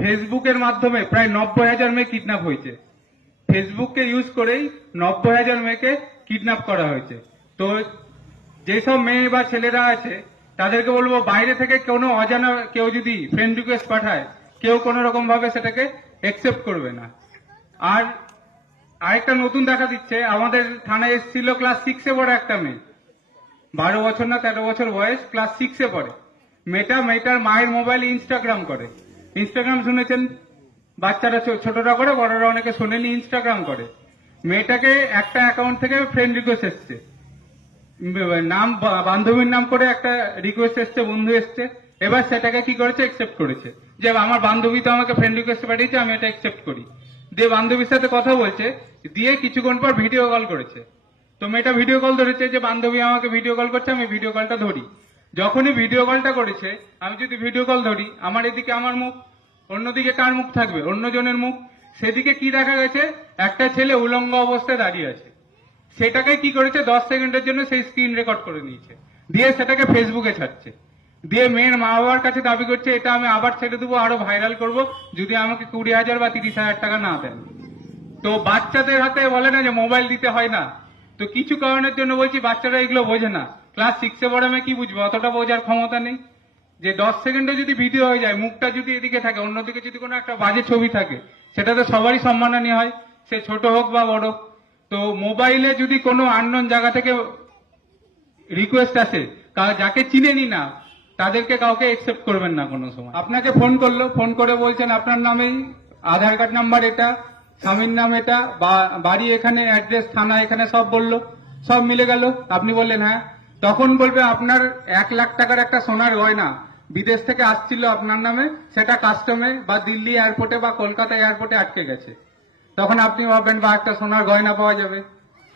ফেসবুকের মাধ্যমে প্রায় 90,000 মেয়ে কিডন্যাপ হয়েছে। ফেসবুককে ইউজ করেই 90,000 মেয়েকে কিডন্যাপ করা হয়েছে। তো যেসব মেয়ে বা ছেলেরা আছে তাদেরকে বলবো, বাইরে থেকে কোনো অজানা কেউ যদি ফ্রেন্ড রিকোয়েস্ট পাঠায়, কেউ কোনো রকম ভাবে সেটাকে একসেপ্ট করবে না। আর আরেকটা নতুন দেখা দিচ্ছে, আমাদের থানায় এসেছিল ক্লাস 6-এ পড়ে একটা মেয়ে, 12 বছর না 13 বছর বয়স, ক্লাস 6-এ পড়ে। মেয়েটার মায়ের মোবাইলে ইনস্টাগ্রাম করে। ইনস্টাগ্রাম শুনেছেন, বাচ্চারা ছোটরা করে, বড়রা অনেকে শোনেনি, ইনস্টাগ্রাম করে। মেয়েটাকে একটা অ্যাকাউন্ট থেকে ফ্রেন্ড রিকোয়েস্ট এসছে, নাম বান্ধবীর নাম করে একটা রিকোয়েস্ট এসছে, বন্ধু এসছে। এবার সেটাকে কি করেছে, একসেপ্ট করেছে, যে আমার বান্ধবী তো আমাকে ফ্রেন্ড রিকোয়েস্ট পাঠিয়েছে, আমি এটা একসেপ্ট করি। দিয়ে বান্ধবীর সাথে কথা বলছে, দিয়ে কিছুক্ষণ পর ভিডিও কল করেছে। তো মেয়েটা ভিডিও কল ধরেছে, যে বান্ধবী আমাকে ভিডিও কল করছে, আমি ভিডিও কলটা ধরি। যখনই ভিডিও কলটা করেছে, আমি যদি ভিডিও কল ধরি, আমার এদিকে আমার মুখ, অন্যদিকে কার মুখ থাকবে, অন্যজনের মুখ। সেদিকে কি দেখা গেছে, একটা ছেলে উলঙ্গ অবস্থায় দাঁড়িয়ে আছে। সেটাকে কি করেছে, 10 সেকেন্ডের জন্য সেই স্ক্রিন রেকর্ড করে নিয়েছে, দিয়ে সেটাকে ফেসবুকে ছাড়ছে। দিয়ে মেয়ের মা বাবার কাছে দাবি করছে, এটা আমি আবার ছেড়ে দেবো, আরো ভাইরাল করব, যদি আমাকে 20,000 বা 30,000 টাকা না দেন। তো বাচ্চাদের হাতে বলে না যে মোবাইল দিতে হয় না, তো কিছু কারণের জন্য বলছি বাচ্চারা এগুলো বোঝে না। ক্লাস 6-এ পড়ে মেয়ে কি বুঝবে, অতটা বোঝার ক্ষমতা নেই। যে 10 সেকেন্ডে যদি ভিডিও হয়ে যায়, মুখটা যদি এদিকে থাকে, অন্যদিকে যদি কোনো একটা বাজে ছবি থাকে, সেটা তো সবারই সম্মাননীয় হয়, সে ছোট হোক বা বড়। তো মোবাইলে যদি কোনো আননোন জায়গা থেকে রিকোয়েস্ট আসে, যাকে চিনেনি না, তাদেরকে কাউকে একসেপ্ট করবেন না কোনো সময়। আপনাকে ফোন করলো, ফোন করে বলছেন আপনার নামেই আধার কার্ড নাম্বার এটা, স্বামীর নাম এটা, বাড়ি এখানে, অ্যাড্রেস থানা এখানে, সব বললো, সব মিলে গেল। আপনি বললেন হ্যাঁ। তখন বলবে আপনার 1 লাখ টাকার একটা সোনার গয়না বিদেশ থেকে আসছিল আপনার নামে, সেটা কাস্টমে বা দিল্লি এয়ারপোর্টে বা কলকাতা এয়ারপোর্টে আটকে গেছে। তখন আপনি ভাববেন বা একটা সোনার গয়না পাওয়া যাবে,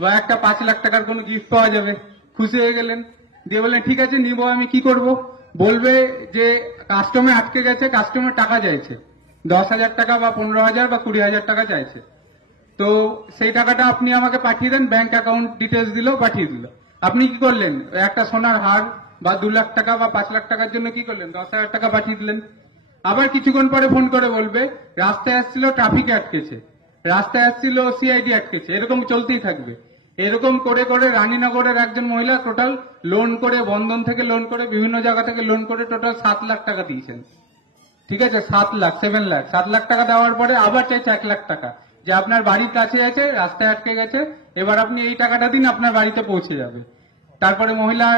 বা একটা 5 লাখ টাকার কোনো গিফট পাওয়া যাবে, খুশি হয়ে গেলেন। দিয়ে বললেন ঠিক আছে নিব, আমি কি করব? বলবে যে কাস্টমে আটকে গেছে, কাস্টমার টাকা চাইছে, 10,000 টাকা বা 15,000 বা 20,000 টাকা চাইছে। তো সেই টাকাটা আপনি আমাকে পাঠিয়ে দেন, ব্যাংক অ্যাকাউন্ট ডিটেলস দিল, পাঠিয়ে দিল। আপনি কি করলেন, একটা সোনার হার বা 2 লাখ টাকা বা 5 লাখ টাকার জন্য কি করলেন, 10,000 টাকা পাঠিয়ে দিলেন। আবার কিছুক্ষণ পরে ফোন করে বলবে রাস্তায় আসছিল, ট্রাফিকে আটকেছে, রাস্তায় আসছিল, সিআইডি আটকেছে, এরকম চলতেই থাকবে। এরকম করে করে রানীনগরের একজন মহিলা টোটাল লোন করে, বন্ধন থেকে লোন করে, বিভিন্ন জায়গা থেকে লোন করে টোটাল 7 লাখ টাকা দিয়েছেন। ঠিক আছে, 7 লাখ, 7 লাখ, 7 লাখ টাকা দেওয়ার পরে আবার চাইছে 1 লাখ টাকা, যে আপনার বাড়ির কাছে আছে, রাস্তায় আটকে গেছে, এবার আপনি এই টাকাটা দিন, আপনার বাড়িতে পৌঁছে যাবে। তারপরে মহিলা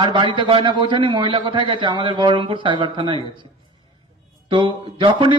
আর বাড়িতে গয়না পৌঁছানি, মহিলা কোথায় গেছে, আমাদের বহরমপুর সাইবার থানায় গেছে। তো যখনই